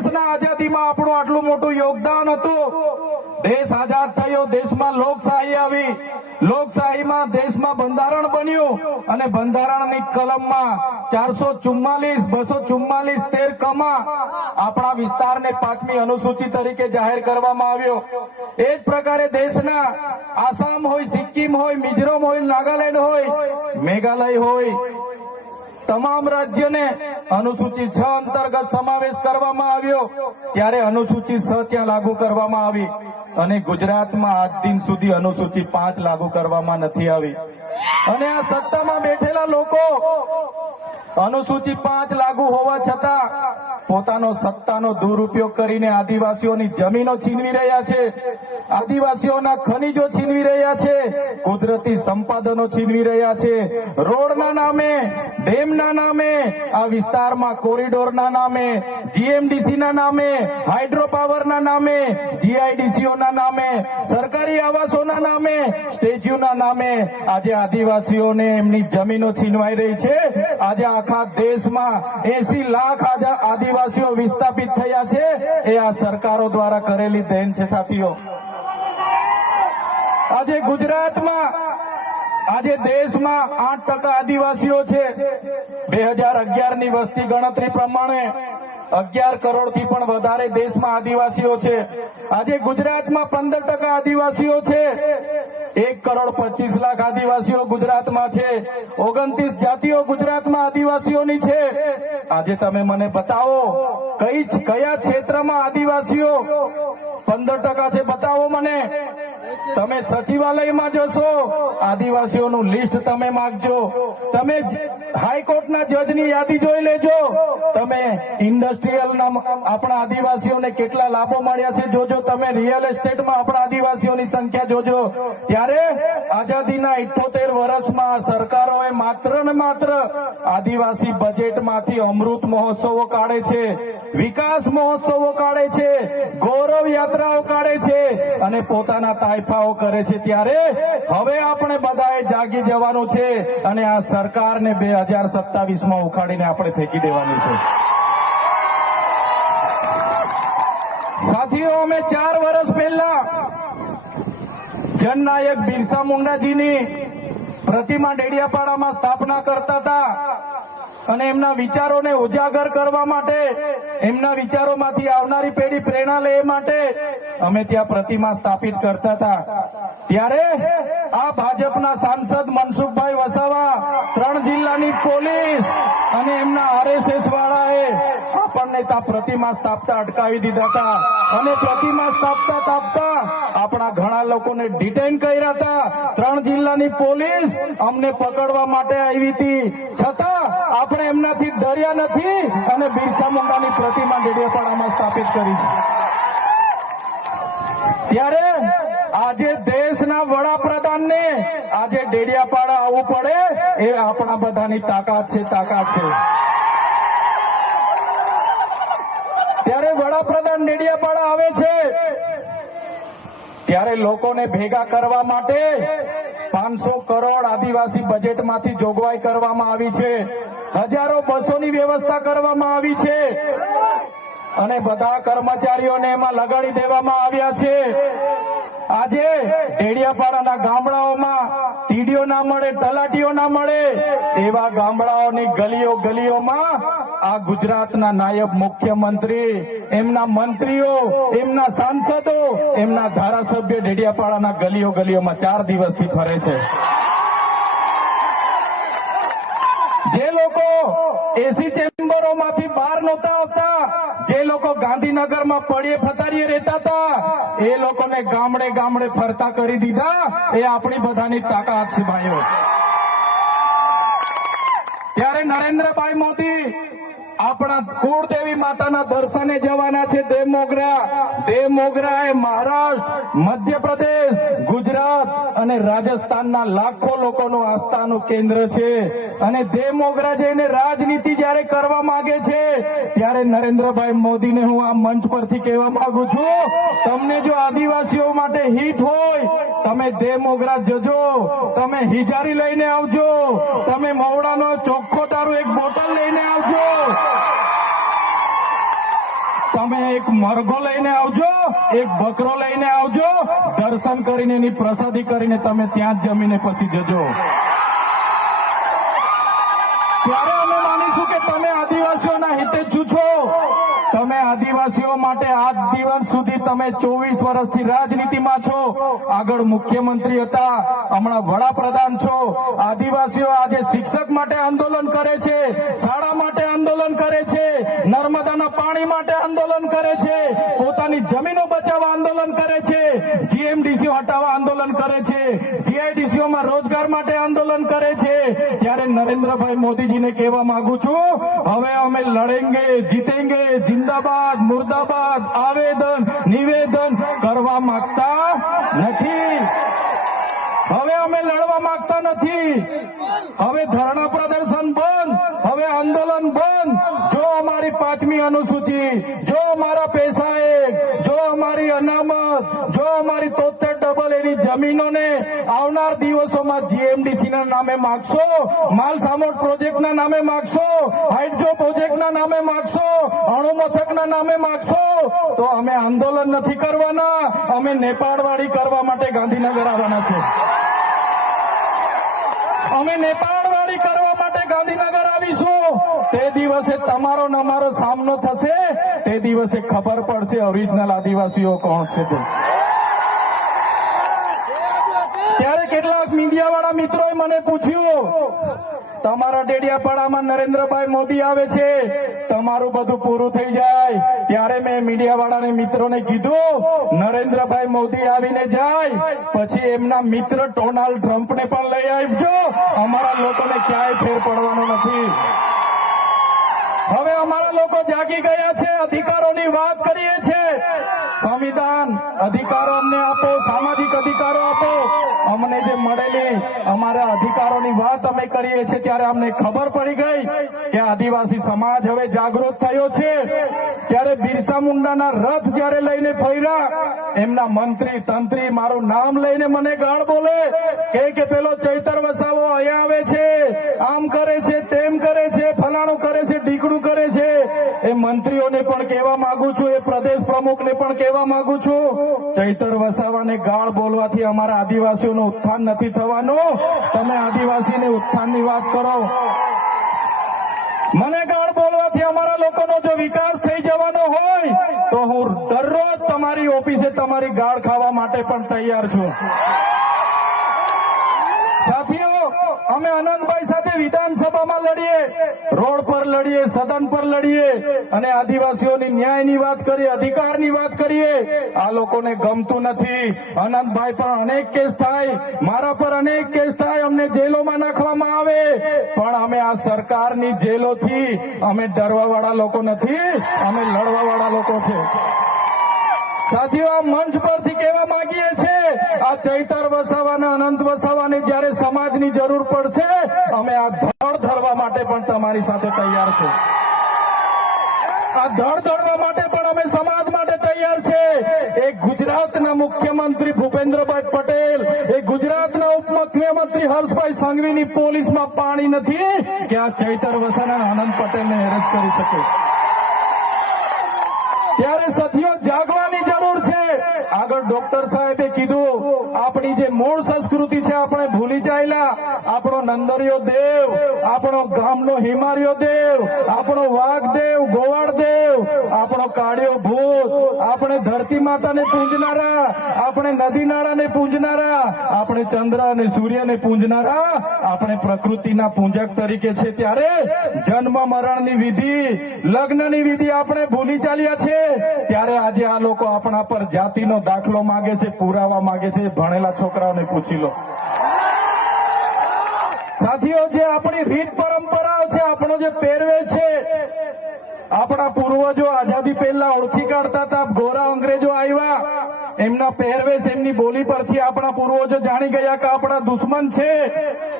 દેશના આઝાદીમાં આપણું આટલું મોટું યોગદાન હતું। દેશ આઝાદ થયો, દેશમાં લોકશાહી આવી, લોકશાહીમાં દેશમાં બંધારણ બન્યું અને બંધારણની કલમમાં 444, 244, 13 કમાં આપણા વિસ્તારને 5મી અનુસૂચિ તરીકે જાહેર કરવામાં આવ્યો। એ જ પ્રકારે દેશના આસામ હોય, સિક્કિમ હોય, મિઝોરમ હોય, નાગાલેન્ડ હોય, મેઘાલય હોય, તમામ રાજ્યને અનુસૂચિ 6 અંતર્ગત સમાવેશ કરવામાં આવ્યો। ત્યારે અનુસૂચિ 6 ત્યાં લાગુ કરવામાં આવી અને ગુજરાતમાં આજ દિન સુધી અનુસૂચિ 5 લાગુ કરવામાં નથી આવી। અને આ સત્તામાં બેઠેલા લોકો અનુસૂચિ 5 લાગુ હોવા છતાં પોતાનો સત્તાનો દુરુપયોગ કરીને આદિવાસીઓની જમીનો છીનવી રહ્યા છે, આદિવાસીઓના ખનીજો છીનવી રહ્યા છે, કુદરતી સંપાદનો છીનવી રહ્યા છે। રોડના નામે, ડેમના નામે, આ વિસ્તારમાં કોરિડોરના નામે, જીએમડીસીના નામે, હાઇડ્રો પાવરના નામે, જીઆઈડીસીઓના નામે, સરકારી આવાસોના નામે, સ્ટેચ્યુના નામે આજે આદિવાસીઓને એમની જમીનો છીનવાઈ રહી છે। આજે આખા દેશમાં 80 લાખ આદિવાસીઓ વિસ્થાપિત થયા છે। એ આ સરકારો દ્વારા કરેલી દેન છે સાથીઓ। આજે ગુજરાતમાં, આજે દેશમાં 8% આદિવાસીઓ છે। 2011ની વસ્તી ગણતરી પ્રમાણે 11 કરોડથી પણ વધારે દેશમાં આદિવાસીઓ છે। આજે ગુજરાતમાં 15% આદિવાસીઓ છે। 1,25,00,000 આદિવાસીઓ ગુજરાતમાં છે। 29 જાતિઓ ગુજરાતમાં આદિવાસીઓની છે। આજે તમે મને બતાવો કયા ક્ષેત્રમાં આદિવાસીઓ 15% છે, બતાવો મને। તમે સચિવાલયમાં જશો, આદિવાસીઓનું લિસ્ટ તમે માંગજો, તમે હાઈકોર્ટના જજની યાદી જોઈ લેજો, તમે ઇન્ડસ્ટ્રીયલના આપણા આદિવાસીઓને કેટલા લાભો મળ્યા છે જોજો, તમે રિયલ એસ્ટેટમાં આપણા આદિવાસીઓની સંખ્યા જોજો। ત્યારે આઝાદીના 78 વર્ષમાં સરકારોએ માત્ર ને માત્ર આદિવાસી બજેટમાંથી અમૃત મહોત્સવો કાઢે છે, વિકાસ મહોત્સવો કાઢે છે, ગૌરવ યાત્રાઓ કાઢે છે અને પોતાના તાઇફાઓ કરે છે। ત્યારે હવે આપણે બધાએ જાગી જવાનું છે અને આ સરકારને 2027માં ઉખાડીને આપણે ફેંકી દેવાની છે। સાથીઓ, અમે 4 વર્ષ પહેલા જનનાયક બિરસા મુંડાજીની પ્રતિમા ડેડિયાપાડામાં સ્થાપના કરતા હતા અને એમના વિચારોને ઉજાગર કરવા માટે, એમના વિચારોમાંથી આવનારી પેઢી પ્રેરણા લે માટે અમે ત્યાં પ્રતિમા સ્થાપિત કરતા હતા। ત્યારે આ ભાજપના સાંસદ મનસુખભાઈ વસાવા, 3 જિલ્લાની પોલીસ અને એમના આરએસએસ વાળાએ આપણને ત્યાં પ્રતિમા સ્થાપતા અટકાવી દીધા હતા અને પ્રતિમા સ્થાપતા આપણા ઘણા લોકોને ડિટેન કર્યા હતા। 3 જિલ્લાની પોલીસ અમને પકડવા માટે આવી હતી, છતાં આપણે એમનાથી ડર્યા નથી અને બિરસા મુંડાની પ્રતિમા ડેડિયાપાડામાં સ્થાપિત કરી છે। ત્યારે આજે દેશના વડાપ્રધાનને આજે ડેડિયાપાડા આવવું પડે એ આપણા બધાની તાકાત છે। ત્યારે વડાપ્રધાન ડેડિયાપાડા આવે છે ત્યારે લોકોને ભેગા કરવા માટે 500 કરોડ આદિવાસી બજેટમાંથી જોગવાઈ કરવામાં આવી છે। હજારો બસોની વ્યવસ્થા કરવામાં આવી છે અને બધા કર્મચારીઓને એમાં લગાડી દેવામાં આવ્યા છે। આજે ડેડિયાપાડાના ગામડાઓમાં ટીડીઓ ના મળે, તલાટીઓ ના મળે એવા ગામડાઓની ગલીઓમાં આ ગુજરાતના નાયબ મુખ્યમંત્રી, એમના મંત્રીઓ, એમના સાંસદો, એમના ધારાસભ્ય ડેડિયાપાડાના ગલીઓમાં 4 દિવસથી ફરે છે। જે લોકો એસી ચેમ્બરોમાંથી બહાર નહોતા આવતા, જે લોકો ગાંધીનગરમાં પડે ફતારીએ રહેતા હતા, એ લોકોને ગામડે ફરતા કરી દીધા। એ આપણી બધાની તાકાત છે ભાઈઓ। ત્યારે નરેન્દ્રભાઈ મોદી આપણા કુળદેવી માતાના દર્શને જવાના છે દેવમોગરા। દેવમોગરા એ મહારાષ્ટ્ર, મધ્યપ્રદેશ, ગુજરાત અને રાજસ્થાનના લાખો લોકોનું આસ્થાનું કેન્દ્ર છે અને દેવમોગરા જઈને રાજનીતિ જયારે કરવા માંગે છે ત્યારે નરેન્દ્રભાઈ મોદીને હું આ મંચ પરથી કહેવા માંગુ છું, તમને જો આદિવાસીઓ માટે હિત હોય તમે દેવમોગરા જજો, તમે હિજારી લઈને આવજો, તમે મવડાનો ચોખ્ખો દારૂ 1 બોટલ લઈને આવજો। તમે એક મરઘો લઈને આવજો, એક બકરો લઈને આવજો, દર્શન કરીને એની પ્રસાદી કરીને તમે ત્યાં જ જમીને પછી જજો. ત્યારે અમે માનીશું કે તમે આદિવાસીઓના હિતેચ્છુ છો. તમે આદિવાસીઓ માટે આજ દિવસ સુધી તમે 24 વર્ષથી રાજનીતિમાં છો. આગળ મુખ્યમંત્રી હતા, હમણાં વડાપ્રધાન છો. આદિવાસીઓ આજે શિક્ષક માટે આંદોલન કરે છે, શાળા માટે આંદોલન કરે છે, નર્મદાના પાણી માટે આંદોલન કરે છે, પોતાની જમીનો બચાવવા આંદોલન કરે છે, જીએમડીસીઓ હટાવવા આંદોલન કરે છે, જીઆઈડીસીઓમાં રોજગાર માટે આંદોલન કરે છે. ત્યારે નરેન્દ્રભાઈ મોદીજીને કહેવા માંગુ છું, હવે અમે લડેંગે, જીતેંગે, જિંદાબાદ, મુર્દાબાદ, આવેદન નિવેદન કરવા માંગતા નથી. હવે અમે લડવા માંગતા નથી. હવે ધરણા પ્રદર્શન બંધ, હવે આંદોલન બંધ. જો અમારી 5મી અનુસૂચિ, જો અમારા પૈસાએ, જો અમારી અનામત, જો અમારી 73 એની જમીનોને આવનાર દિવસોમાં જીએમડીસી ના નામે માગશો, માલસામોટ પ્રોજેક્ટના નામે માગશો, હાઇડ્રો પ્રોજેક્ટના નામે માગશો, અણુ મથકના નામે માગશો, તો અમે આંદોલન નથી કરવાના, અમે નેપાળવાડી કરવા માટે ગાંધીનગર આવવાના છે. અમે નેપાળવાડી કરવા માટે ગાંધીનગર આવીશું. તે દિવસે તમારો ને અમારો સામનો થશે, તે દિવસે ખબર પડશે ઓરિજિનલ આદિવાસીઓ કોણ છે તે. ત્યારે કેટલાક મીડિયાવાળા મિત્રોએ મને પૂછ્યું, તમારા ડેડિયાપાડામાં નરેન્દ્રભાઈ મોદી આવે છે, તમારું બધું પૂરું થઈ જાય. ત્યારે મેં મીડિયાવાળાને મિત્રોને કીધું, નરેન્દ્રભાઈ મોદી આવીને જાય પછી એમના મિત્ર ડોનાલ્ડ ટ્રમ્પને પણ લઈ આવજો. અમારા લોકોને ક્યાંય ફેર પડવાનો નથી. હવે અમારા લોકો જાગી ગયા છે, અધિકારોની વાત કરીએ છીએ. સંવિધાન અધિકારો અમને આપો, સામાજિક અધિકારો આપો. અમને જે મળેલી અમારા અધિકારોની વાત અમે કરીએ છીએ ત્યારે અમને ખબર પડી ગઈ કે આદિવાસી સમાજ હવે જાગૃત થયો છે. ત્યારે બિરસા મુંડાના રથ જયારે લઈને ફર્યા, એમના મંત્રી તંત્રી મારું નામ લઈને મને ગાળ બોલે કે પેલો ચૈતર વસાવો અહીંયા આવે છે, આમ કરે છે, તેમ કરે છે, ફલાણું કરે છે, ઢીકડું કરે છે. એ મંત્રીઓને પણ કહેવા માંગુ છું, એ પ્રદેશ પ્રમુખને પણ કહેવા માંગુ છું, ચૈતર વસાવાને ગાળ બોલવાથી અમારા આદિવાસીઓનું ઉત્થાન નથી થવાનું. તમે આદિવાસીને ઉત્થાનની વાત કરો. મને ગાળ બોલવાથી અમારા લોકોનો જો વિકાસ થઈ જવાનો હોય તો હું દરરોજ તમારી ઓફિસે તમારી ગાળ ખાવા માટે પણ તૈયાર છું. સાથીઓ, અમે અનંતભાઈ સાથે વિધાનસભામાં લડીએ, રોડ પર લડીએ, સદન પર લડીએ અને આદિવાસીઓની ન્યાયની વાત કરીએ, અધિકારની વાત કરીએ. આ લોકોને ગમતું નથી. અનંતભાઈ પર અનેક કેસ થાય, મારા પર અનેક કેસ થાય, અમને જેલોમાં નાખવામાં આવે, પણ અમે આ સરકારની જેલોથી અમે ડરવાવાળા લોકો નથી, અમે લડવાવાળા લોકો છે. સાથીઓ, આ મંચ પરથી કહેવા માંગીએ છીએ, આ ચૈતર વસાવાના, અનંત વસાવાને જયારે સમાજની જરૂર પડશે, અમે આ ધડ ધરવા માટે પણ તમારી સાથે તૈયાર છે. આ ધડ ધરવા માટે પણ અમે સમાજ માટે તૈયાર છે. એક ગુજરાતના મુખ્યમંત્રી ભૂપેન્દ્રભાઈ પટેલ, એક ગુજરાતના ઉપમુખ્યમંત્રી હર્ષભાઈ સંઘવીની પોલીસમાં પાણી નથી કે આ ચૈતર વસાવાના અનંત પટેલને હેરાન કરી શકે. ત્યારે સાથીઓ, જાગવાની જરૂર છે. આગળ ડોક્ટર સાહેબે કીધું, આપણી જે મૂળ સંસ્કૃતિ છે આપણે ભૂલી ચાલ્યા. આપણો નંદરિયો દેવ, આપણો ગામનો હિમારિયો દેવ, આપણો વાઘદેવ, ગોવાળદેવ, આપણો કાળિયો ભૂત, આપણે ધરતી માતાને પૂજનારા, આપણે નદી નાળાને પૂજનારા, આપણે ચંદ્ર અને સૂર્યને પૂજનારા, આપણે પ્રકૃતિના પૂજક તરીકે છે. ત્યારે જન્મ મરણની વિધિ, લગ્નની વિધિ આપણે ભૂલી ચાલ્યા છે. ત્યારે આજે આ લોકો આપણા પર જાતિનો દાખલો માંગે છે, પુરાવા માંગે છે. ભણેલા છોકરાઓને પૂછી લો. સાથીઓ, જે આપણી રીત પરંપરાઓ છે, આપણો જે પહેરવેશ છે, આપણા પૂર્વજો આઝાદી પહેલા ઓળખી કાઢતા હતા. ગોરા અંગ્રેજો આવ્યા, એમના પહેરવેશ, એમની બોલી પરથી આપણા પૂર્વજો જાણી ગયા કે આપણા દુશ્મન છે.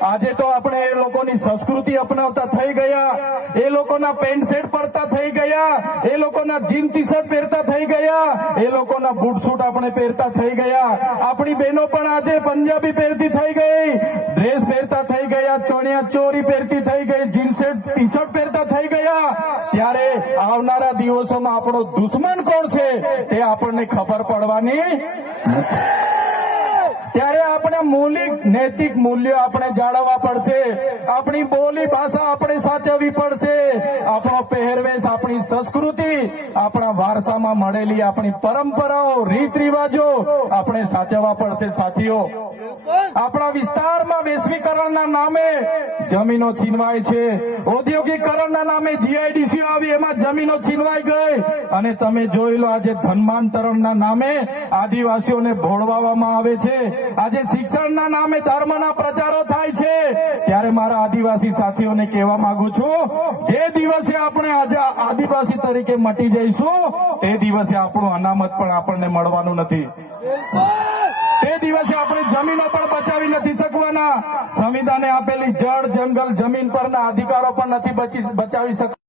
આજે તો આપણે એ લોકોની સંસ્કૃતિ અપનાવતા થઈ ગયા, એ લોકોના પેન્ટ શર્ટ પહેરતા થઈ ગયા, એ લોકોના જીન ટી શર્ટ પહેરતા થઈ ગયા, એ લોકોના બૂટ સૂટ આપણે પહેરતા થઈ ગયા. આપણી બહેનો પણ આજે પંજાબી પહેરતી થઈ ગઈ, ડ્રેસ પહેરતા થઈ ગયા, ચણિયા ચોરી પહેરતી થઈ ગઈ, જીન્સ ટી શર્ટ પહેરતા થઈ ગયા. ત્યારે આવનારા દિવસોમાં આપણો દુશ્મન કોણ છે તે આપણને ખબર પડવાની નથી. ત્યારે આપણે મૌલિક નૈતિક મૂલ્યો આપણે જાળવવા પડશે. આપણી બોલી ભાષા આપણે સાચવવી પડશે. આપણો પહેરવેશ, આપણી સંસ્કૃતિ, આપણા વારસામાં મળેલી આપણી પરંપરાઓ, રીત રિવાજો આપણે સાચવવા પડશે. સાથીઓ, આપણા વિસ્તારમાં વૈશ્વિકરણના નામે જમીનો છીનવાય છે. ઔદ્યોગિકરણના નામે જીઆઈડીસી આવી, એમાં જમીનો છીનવાઈ ગઈ. અને તમે જોઈ લો, આજે ધર્માંતરણના નામે આદિવાસીઓને ભોળવામાં આવે છે. આજે શિક્ષણના નામે ધર્મના પ્રચારો થાય છે. ત્યારે મારા આદિવાસી સાથીઓને કહેવા માંગુ છું, જે દિવસે આપણે આજે આદિવાસી તરીકે મટી જઈશું તે દિવસે આપણું અનામત પણ આપણને મળવાનું નથી. તે દિવસે આપણે જમીનો પણ બચાવી નથી શકવાના. સંવિધાને આપેલી જળ, જંગલ, જમીન પરના અધિકારો પણ નથી બચાવી શકવાના.